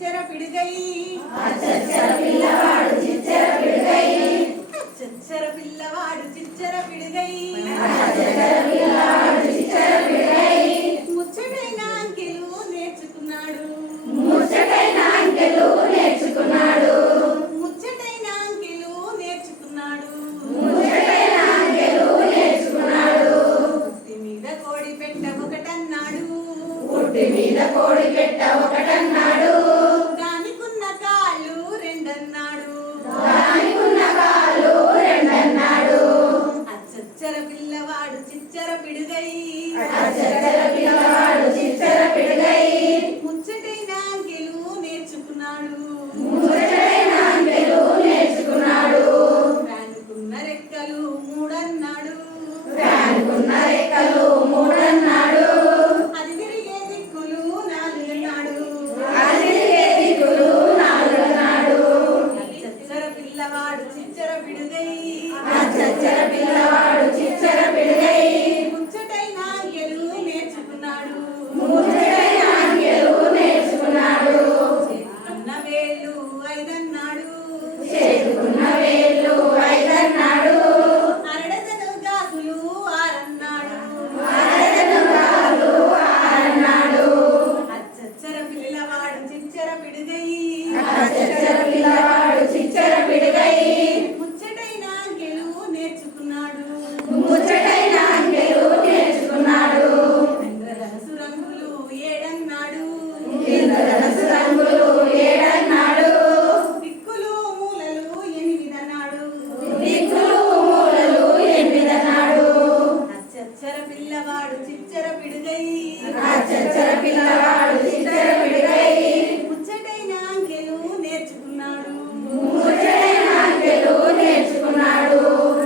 చిచ్చర పిడుగై అచ్చచ్చర పిల్లవాడు చిచ్చర పిడుగై చిచ్చర పిల్లవాడు చిచ్చర పిడుగై అచ్చచ్చర పిల్లవాడు చిచ్చర పిడుగై ముచ్చటైన అంకెలు నేర్చుకున్నాడు ముచ్చటైన అంకెలు నేర్చుకున్నాడు ముచ్చటైన అంకెలు నేర్చుకున్నాడు ముచ్చటైన అంకెలు నేర్చుకున్నాడు పుట్టి మీద కోడి పెట్ట ఒకటన్నాడు పుట్టి మీద కోడి పెట్ట ఒకటన్నాడు దానికున్న కాళ్ళు రెండన్నాడు దానికున్న కాళ్ళు రెండన్నాడు అచ్చచ్చర పిల్లవాడు చిచ్చర పిడుగై అచ్చచ్చర పిల్లవాడు చిచ్చర పిడుగై ముచ్చటైన అంకెలు నేర్చుకున్నాడు ముచ్చటైన అంకెలు నేర్చుకున్నాడు దానికున్న రెక్కలు మూడన్నాడు ఫ్యాన్కున్న రెక్కలు మూడన్నాడు అది తిరిగే దిక్కులు నాలుగన్నాడు అది దిక్కులు నాలుగన్నాడు అచ్చచ్చర పిల్లవాడు చిచ్చర పిడుగై అచ్చచ్చర పిల్లవాడు చిచ్చర పిడుగై ముచ్చటైన అంకెలు నేర్చుకున్నాడు ముచ్చటైన అంకెలు నేర్చుకున్నాడు చేతుకున్న వేళ్ళు ఐదన్నాడు చేతుకున్న వేళ్ళు ఐదన్నాడు అరడదను గాజులు ఆరన్నాడు అరడను కాళ్ళు ఆరన్నాడు అచ్చచ్చర పిల్లవాడు చిచ్చర పిడుగై అచ్చచ్చర పిల్లవాడు చిచ్చర పిడుగై ముచ్చటైన అంకెలు నేర్చుకున్నాడు ముచ్చటైన అంకెలు నేర్చుకున్నాడు ఇంద్రధనుసు రంగులు ఏడన్నాడు ఇంద్రధనుసు రంగులు ఏడన్నాడు దిక్కులు మూలలు ఎనిమిదన్నాడు దిక్కులు మూలలు ఎనిమిదన్నాడు అచ్చచ్చర పిల్లవాడు చిచ్చర పిడుగై అచ్చచ్చర పిల్లవాడు చిచ్చర పిడుగై ముచ్చటైన అంకెలు నేర్చుకున్నాడు ముచ్చటైన అంకెలు నేర్చుకున్నాడు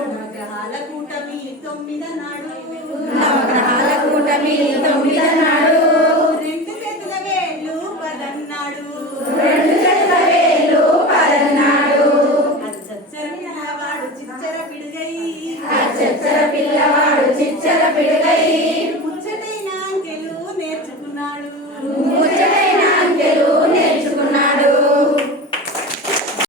నవగ్రహాల కూటమి తొమ్మిదన్నాడు నవగ్రహాల కూటమి తొమ్మిదన్నాడు